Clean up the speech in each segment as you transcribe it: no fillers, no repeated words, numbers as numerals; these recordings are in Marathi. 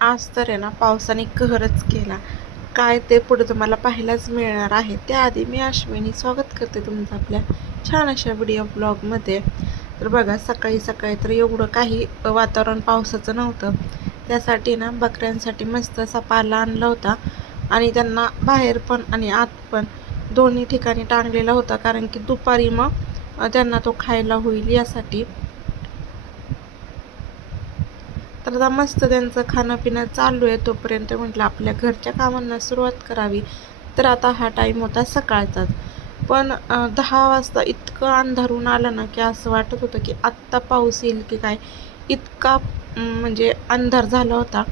आज तर आहे ना पावसाने कहरच केला. काय ते पुढे तुम्हाला पाहायलाच मिळणार आहे. त्याआधी मी अश्विनी स्वागत करते तुमचं आपल्या छान अशा व्हिडिओ ब्लॉगमध्ये. तर बघा सकाळी सकाळी तर एवढं काही वातावरण पावसाचं नव्हतं. त्यासाठी ना बकऱ्यांसाठी मस्त असा पाला आणला होता आणि त्यांना बाहेर पण आणि आत पण दोन्ही ठिकाणी टांगलेला होता, कारण की दुपारी मग त्यांना तो खायला होईल यासाठी. तर आता मस्त त्यांचं खाणं पिणं चालू आहे. तोपर्यंत म्हटलं आपल्या घरच्या कामांना सुरुवात करावी. तर आता हा टाईम होता सकाळचाच. पण 10 वाजता इतकं अंधारून आलं ना की असं वाटत होतं की आत्ता पाऊस येईल की काय. इतका म्हणजे अंधार झाला होता.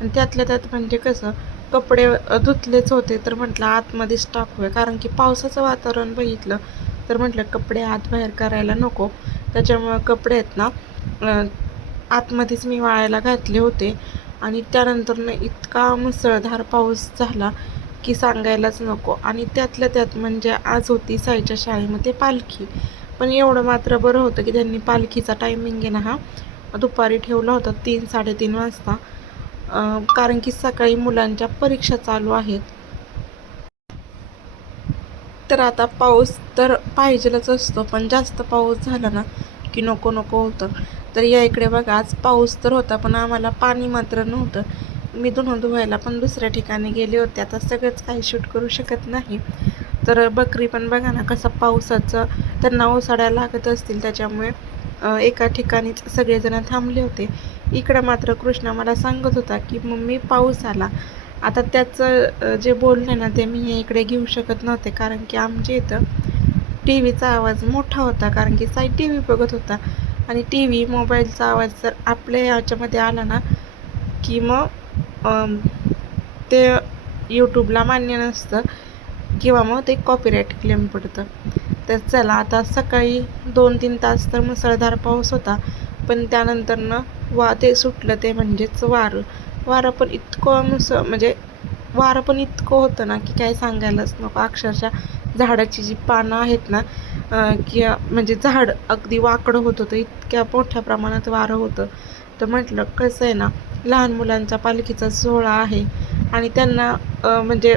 आणि त्यातल्या त्यात म्हणजे कसं कपडे धुतलेच होते, तर म्हटलं आतमध्येच टाकूया, कारण की पावसाचं वातावरण बघितलं तर म्हटलं कपडे आत बाहेर करायला नको. त्याच्यामुळं कपडे आहेत ना आतमध्येच मी वाळायला घातले होते. आणि त्यानंतरनं इतका मुसळधार पाऊस झाला की सांगायलाच नको. आणि त्यातल्या त्यात म्हणजे आज होती साईच्या शाळेमध्ये पालखी. पण एवढं मात्र बरं होतं की त्यांनी पालखीचा टायमिंग आहे ना हा दुपारी ठेवला होता 3-3:30 वाजता, कारण की सकाळी मुलांच्या परीक्षा चालू आहेत. तर आता पाऊस तर पाहिजेलच असतो, पण जास्त पाऊस झाला ना की नको नको होतं. तर या इकडे बघा आज पाऊस तर होता पण आम्हाला पाणी मात्र नव्हतं. मी धुणं धुवायला पण दुसऱ्या ठिकाणी गेले होते. आता सगळंच काही शूट करू शकत नाही. तर बकरी पण बघा ना कसं पावसाचं त्यांना ओसाड्या लागत असतील, त्याच्यामुळे एका ठिकाणीच सगळेजण थांबले होते. इकडं मात्र कृष्णा मला सांगत होता की मम्मी पाऊस आला. आता त्याचं जे बोलणे ना ते मी इकडे घेऊ शकत नव्हते, कारण की आमच्या इथं टी व्हीचा आवाज मोठा होता, कारण की साई टी व्ही बघत होता. आणि टी व्ही मोबाईलचा आवाज जर आपल्या याच्यामध्ये आला ना की मग ते यूट्यूबला मान्य नसतं किंवा मग ते कॉपीराईट क्लेम पडतं. तर चला आता सकाळी 2-3 तास तर मुसळधार पाऊस होता, पण त्यानंतरनं ते सुटलं, ते म्हणजेच वारं पण इतकं म्हणजे वारं पण इतकं होतं ना की काय सांगायलाच नको. अक्षरशः झाडाची जी पानं आहेत ना की म्हणजे झाड अगदी वाकडं होत होतं, इतक्या मोठ्या प्रमाणात वारं होतं. तर म्हटलं कसं आहे ना लहान मुलांचा पालखीचा सोहळा आहे आणि त्यांना म्हणजे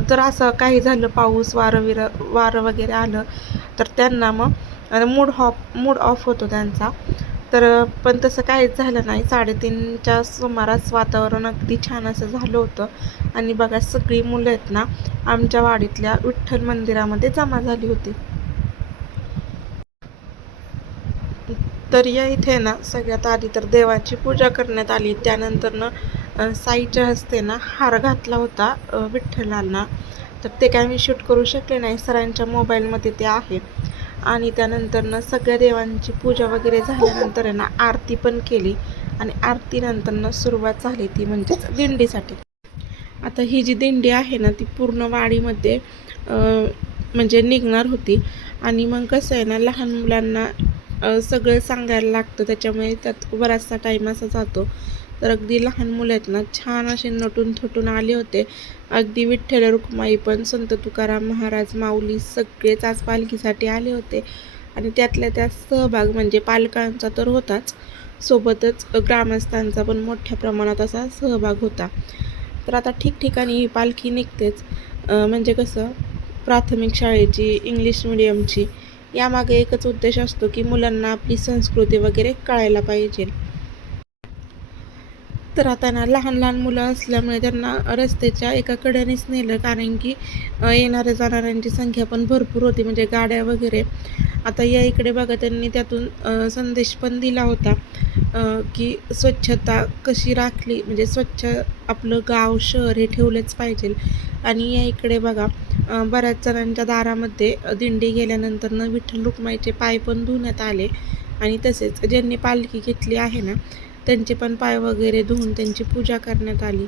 जर असं काही झालं पाऊस वारं वगैरे आलं तर त्यांना मग मूड ऑफ होतो त्यांचा. तर पण तसं काहीच झालं नाही. 3:30च्या सुमारास वातावरण अगदी छान असं झालं होतं. आणि बघा सगळी मुलं आहेत ना आमच्या वाडीतल्या विठ्ठल मंदिरामध्ये जमा झाली होती. तर या इथे ना सगळ्यात आधी तर देवाची पूजा करण्यात आली. त्यानंतरनं साईच्या हस्ते ना हार घातला होता विठ्ठलांना. तर ते काय मी शूट करू शकले नाही, सरांच्या मोबाईलमध्ये ते आहे. आणि त्यानंतरनं सगळ्या देवांची पूजा वगैरे झाल्यानंतर आहे ना आरती पण केली. आणि आरतीनंतरनं सुरुवात झाली ती म्हणजेच दिंडीसाठी. आता ही जी दिंडी आहे ना ती पूर्ण वाडीमध्ये म्हणजे निघणार होती. आणि मग कसं आहे ना लहान मुलांना सगळं सांगायला लागतं, त्याच्यामुळे त्यात बराचसा टाईम असा जातो. तर अगदी लहान मुलं आहेत ना छान असे नटून थटून आले होते. अगदी विठ्ठल रुक्माई पण, संत तुकाराम महाराज, माऊली सगळेच आज पालखीसाठी आले होते. आणि त्यातल्या त्यात सहभाग म्हणजे पालकांचा तर होताच, सोबतच ग्रामस्थांचा पण मोठ्या प्रमाणात असा सहभाग होता. तर आता ठिकठिकाणी ही पालखी निघतेच. म्हणजे कसं प्राथमिक शाळेची, इंग्लिश मिडियमची, यामागे एकच उद्देश असतो की मुलांना आपली संस्कृती वगैरे कळायला पाहिजे. तर आता ना लहान लहान मुलं असल्यामुळे त्यांना रस्त्याच्या एका कडेनेच नेलं, कारण की येणाऱ्या जाणाऱ्यांची संख्या पण भरपूर होती, म्हणजे गाड्या वगैरे. आता या इकडे बघा त्यांनी त्यातून संदेश पण दिला होता की स्वच्छता कशी राखली, म्हणजे स्वच्छ आपलं गाव शहर हे ठेवलंच पाहिजे. आणि या इकडे बघा बऱ्याच जणांच्या दारामध्ये दिंडी गेल्यानंतर विठ्ठल रुक्माईचे पाय पण धुण्यात आले. आणि तसेच ज्यांनी पालखी घेतली आहे ना त्यांचे पण पाय वगैरे धुवून त्यांची पूजा करण्यात आली.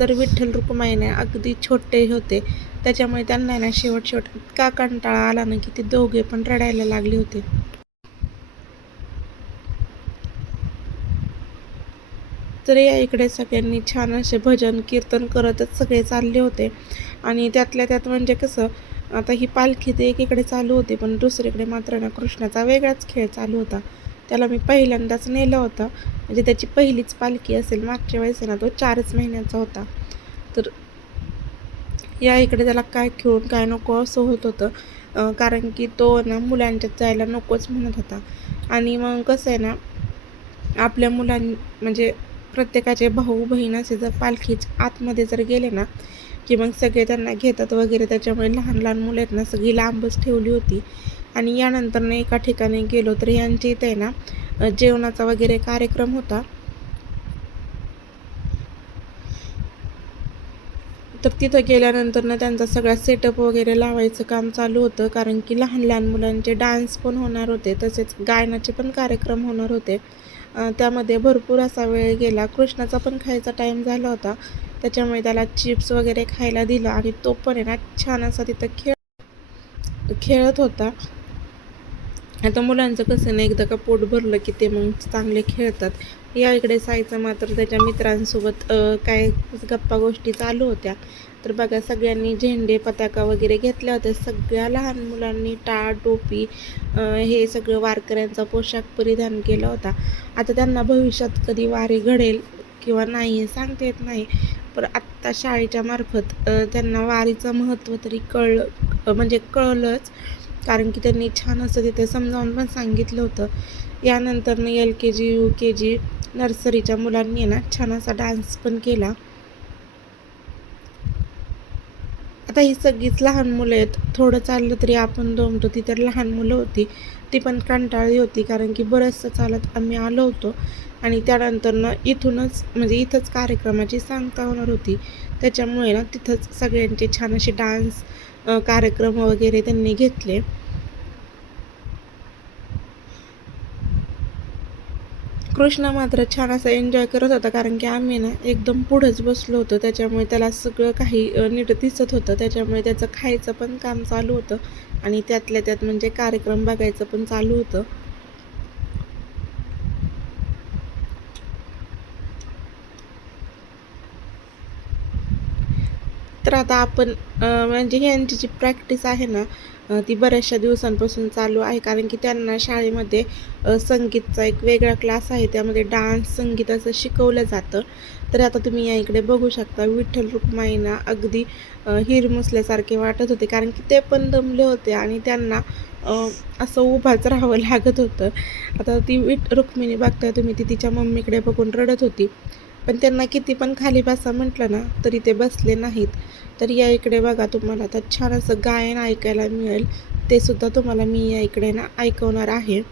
तर विठ्ठल रुक्माईने अगदी छोटे होते, त्याच्यामुळे त्यांना ना शेवट इतका कंटाळा आला ना की ते दोघे पण रडायला लागले होते. तर या इकडे सगळ्यांनी छान असे भजन कीर्तन करतच सगळे चालले होते. आणि त्यातल्या त्यात म्हणजे कसं आता ही पालखी ते एकीकडे चालू होती, पण दुसरीकडे मात्र ना कृष्णाचा वेगळाच खेळ चालू होता. त्याला मी पहिल्यांदाच नेलं होतं, म्हणजे त्याची पहिलीच पालखी असेल. मागच्या वेळेस ना तो 4च महिन्याचा होता. तर या इकडे त्याला काय खेळून काय नको असं होत होतं, कारण की तो ना मुलांच्यात जायला नकोच म्हणत होता. आणि मग कसं आहे ना, आपल्या म्हणजे प्रत्येकाचे भाऊ बहीण असे जर पालखीच आतमध्ये जर गेले ना, की मग सगळे त्यांना घेतात वगैरे. त्याच्यामुळे लहान लहान मुलं आहेत ना, सगळी लांबच ठेवली होती. आणि यानंतर ना एका ठिकाणी गेलो तर यांच्या इथे आहे ना जेवणाचा वगैरे कार्यक्रम होता. तर तिथं गेल्यानंतर ना त्यांचा सगळा सेटअप वगैरे लावायचं काम चालू होतं, कारण की लहान लहान मुलांचे डान्स पण होणार होते, तसेच गायनाचे पण कार्यक्रम होणार होते. त्यामध्ये भरपूर असा वेळ गेला. कृष्णाचा पण खायचा टाईम झाला होता, त्याच्यामुळे त्याला चिप्स वगैरे खायला दिलं आणि तो पण आहे ना छान असा तिथं खेळत होता. आता मुलांचं कसं नाही, एकदा का पोट भरलं की ते मग चांगले खेळतात. या इकडे साईचं मात्र त्याच्या मित्रांसोबत काय गप्पा गोष्टी चालू होत्या. तर बघा, सगळ्यांनी झेंडे पताका वगैरे घेतल्या होत्या. सगळ्या लहान मुलांनी टाळ टोपी हे सगळं वारकऱ्यांचा पोशाख परिधान केला होता. आता त्यांना भविष्यात कधी वारी घडेल किंवा नाही हे सांगता येत नाही, पण आत्ता शाळेच्या मार्फत त्यांना वारीचं महत्त्व तरी म्हणजे कळलंच, कारण की त्यांनी छान असं तिथे समजावून पण सांगितलं होतं. यानंतर LKG UKG नर्सरीच्या मुलांनी ना छान असा डान्स पण केला. आता ही सगळीच लहान मुलं आहेत. थोडं चाललं तरी आपण दमतो. ती तर लहान मुलं होती, ती पण कंटाळली होती, कारण की बरंचसं चालत आम्ही आलो होतो. आणि त्यानंतर म्हणजे इथंच कार्यक्रमाची सांगता होणार होती. त्याच्यामुळे ना तिथंच सगळ्यांचे छान असे डान्स कार्यक्रम वगैरे त्यांनी घेतले. कृष्ण मात्र छान असं एन्जॉय करत होता, कारण की आम्ही ना एकदम पुढंच बसलो होतो. त्याच्यामुळे त्याला सगळं काही नीट दिसत होतं. त्याच्यामुळे त्याचं खायचं पण काम चालू होतं आणि त्यातल्या त्यात म्हणजे कार्यक्रम बघायचं पण चालू होतं. तर आता आपण म्हणजे ह्यांची जी प्रॅक्टिस आहे ना, ती बऱ्याचशा दिवसांपासून चालू आहे, कारण की त्यांना शाळेमध्ये संगीतचा एक वेगळा क्लास आहे. त्यामध्ये डान्स संगीत असं शिकवलं जातं. तर आता तुम्ही या इकडे बघू शकता, विठ्ठल रुक्माईना अगदी हिरमुसल्यासारखे वाटत होते, कारण की ते पण दमले होते आणि त्यांना असं उभाच राहावं लागत होतं. आता ती रुक्मिणी बघताय तुम्ही, ती तिच्या मम्मीकडे बघून रडत होती, पण त्यांना किती पण खाली बसा म्हटलं ना तरी ते बसले नाहीत. तर या इकडे बघा, तुम्हाला आता छान असं गायन ऐकायला मिळेल. ते सुद्धा तुम्हाला मी या इकडे ना ऐकवणार आहे.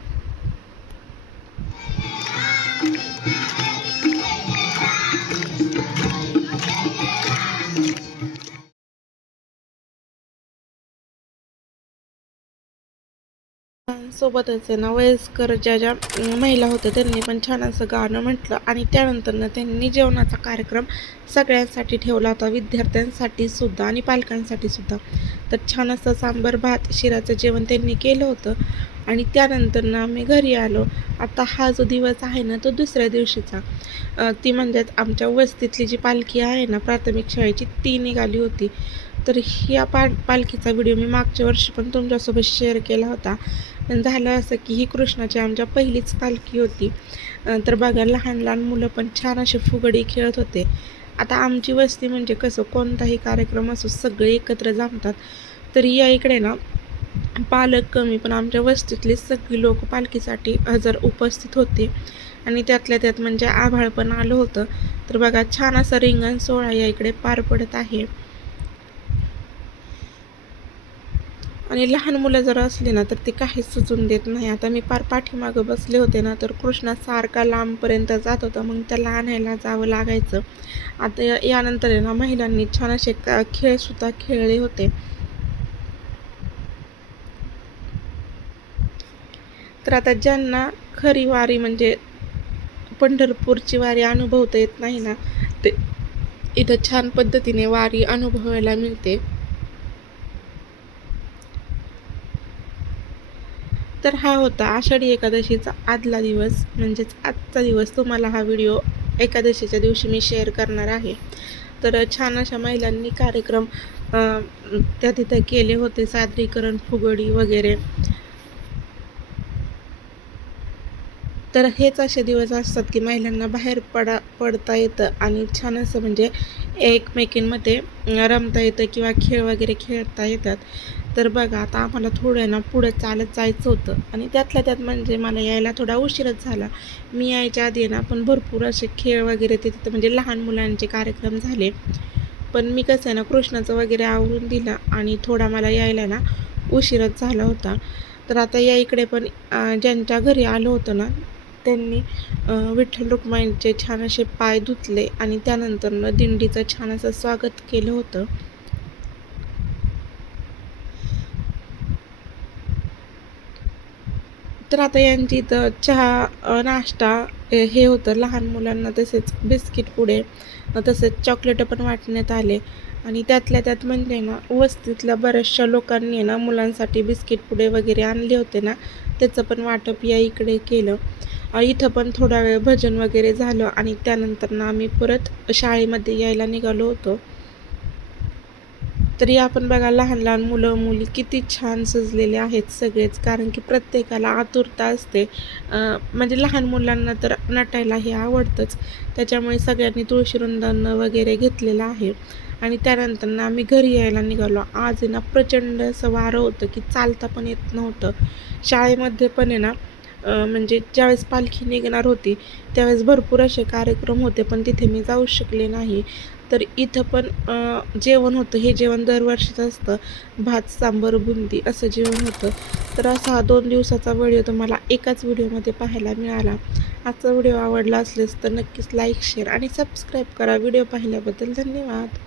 सोबतच आहे ना वयस्कर ज्या महिला होत्या त्यांनी पण छान असं गाणं म्हटलं. आणि त्यानंतर ना त्यांनी जेवणाचा कार्यक्रम सगळ्यांसाठी ठेवला होता, विद्यार्थ्यांसाठी सुद्धा आणि पालकांसाठी सुद्धा. तर छान असं सांबर भात शिराचं जेवण त्यांनी केलं होतं. आणि त्यानंतर ना आम्ही घरी आलो. आता हा जो दिवस आहे ना तो दुसऱ्या दिवशीचा, ती म्हणजेच आमच्या वस्तीतली जी पालखी आहे ना प्राथमिक शाळेची, ती निघाली होती. तर ह्या पालखीचा व्हिडिओ मी मागच्या वर्षी पण तुमच्यासोबत शेअर केला होता. पण झालं असं की ही कृष्णाची आमच्या पहिलीच पालखी होती. तर बघा, लहान लहान मुलं पण छान असे फुगडी खेळत होते. आता आमची वस्ती म्हणजे कसं, कोणताही कार्यक्रम असो सगळे एकत्र जमतात. तर या इकडे ना पालक कमी, पण आमच्या वस्तीतली सगळी लोक पालखीसाठी हजर उपस्थित होते. आणि त्यातल्या त्यात म्हणजे आभाळ पण आलं होतं. तर बघा, छान असा रिंगण सोहळा या इकडे पार पडत आहे. आणि लहान मुलं जर असली ना तर ते काहीच सुचून देत नाही. आता मी पार पाठीमागं बसले होते ना, तर कृष्णा सारखा लांबपर्यंत जात होता, मग त्याला आणायला जावं लागायचं. आता यानंतर आहे ना महिलांनी छान असे खेळसुद्धा खेळले होते. तर आता ज्यांना खरी वारी म्हणजे पंढरपूरची वारी अनुभवता येत नाही ना, ते इथं छान पद्धतीने वारी अनुभवायला मिळते. तर हा होता आषाढी एकादशीचा आदला दिवस, म्हणजेच आजचा दिवस. तुम्हाला हा व्हिडिओ एकादशीच्या दिवशी मी शेअर करणार आहे. तर छान अशा महिलांनी कार्यक्रम त्या तिथे केले होते, सादरीकरण, फुगडी वगैरे. तर हेच असे दिवस असतात की महिलांना बाहेर पडता येतं आणि छान असं म्हणजे एकमेकींमध्ये रमता येतं किंवा खेळ वगैरे खेळता येतात. तर बघा आता आम्हाला थोडं ना पुढं चालत जायचं होतं आणि त्यातल्या त्यात म्हणजे मला यायला थोडा उशीरच झाला. मी यायच्या आधी ना पण भरपूर असे खेळ वगैरे ते तिथं म्हणजे लहान मुलांचे कार्यक्रम झाले. पण मी कसं आहे ना कृष्णाचं वगैरे आवरून दिलं आणि थोडा मला यायला ना उशीरच झाला होता. तर आता या इकडे पण ज्यांच्या घरी आलो होतं ना त्यांनी विठ्ठल रुक्माईचे छान असे पाय धुतले आणि त्यानंतरनं दिंडीचं छान असं स्वागत केलं होतं. तर आता यांची इथं चहा नाश्ता हे होतं लहान मुलांना, तसेच बिस्किट पुडे तसेच चॉकलेटं पण वाटण्यात आले आणि त्यातल्या त्यात म्हणजे ना वस्तीतल्या बऱ्याचशा लोकांनी ना मुलांसाठी बिस्किट पुडे वगैरे आणले होते ना, त्याचं पण वाटप या इकडे केलं. इथं पण थोडा वेळ भजन वगैरे झालं आणि त्यानंतर ना आम्ही परत शाळेमध्ये यायला निघालो होतो. तरी आपण बघा लहान लहान मुलं मुली किती छान सजलेले आहेत सगळेच, कारण की प्रत्येकाला आतुरता असते. म्हणजे लहान मुलांना तर नटायला हे आवडतंच, त्याच्यामुळे सगळ्यांनी तुळशीवृंदावन वगैरे घेतलेलं आहे. आणि त्यानंतर ना आम्ही घरी यायला निघालो. आज आहे ना प्रचंड असं वारं होतं की चालता पण येत नव्हतं. शाळेमध्ये पण आहे ना म्हणजे ज्यावेळेस पालखी निघणार होती त्यावेळेस भरपूर असे कार्यक्रम होते, पण तिथे मी जाऊ शकले नाही. तर इथं पण जेवण होतं. हे जेवण दरवर्षीच असतं. भात, सांबार, बुंदी असं जेवण होतं. तर असा हा 2 दिवसाचा व्हिडिओ तुम्हाला एकाच व्हिडिओमध्ये पाहायला मिळाला. आजचा व्हिडिओ आवडला असल्यास तर नक्कीच लाईक, शेअर आणि सबस्क्राईब करा. व्हिडिओ पाहिल्याबद्दल धन्यवाद.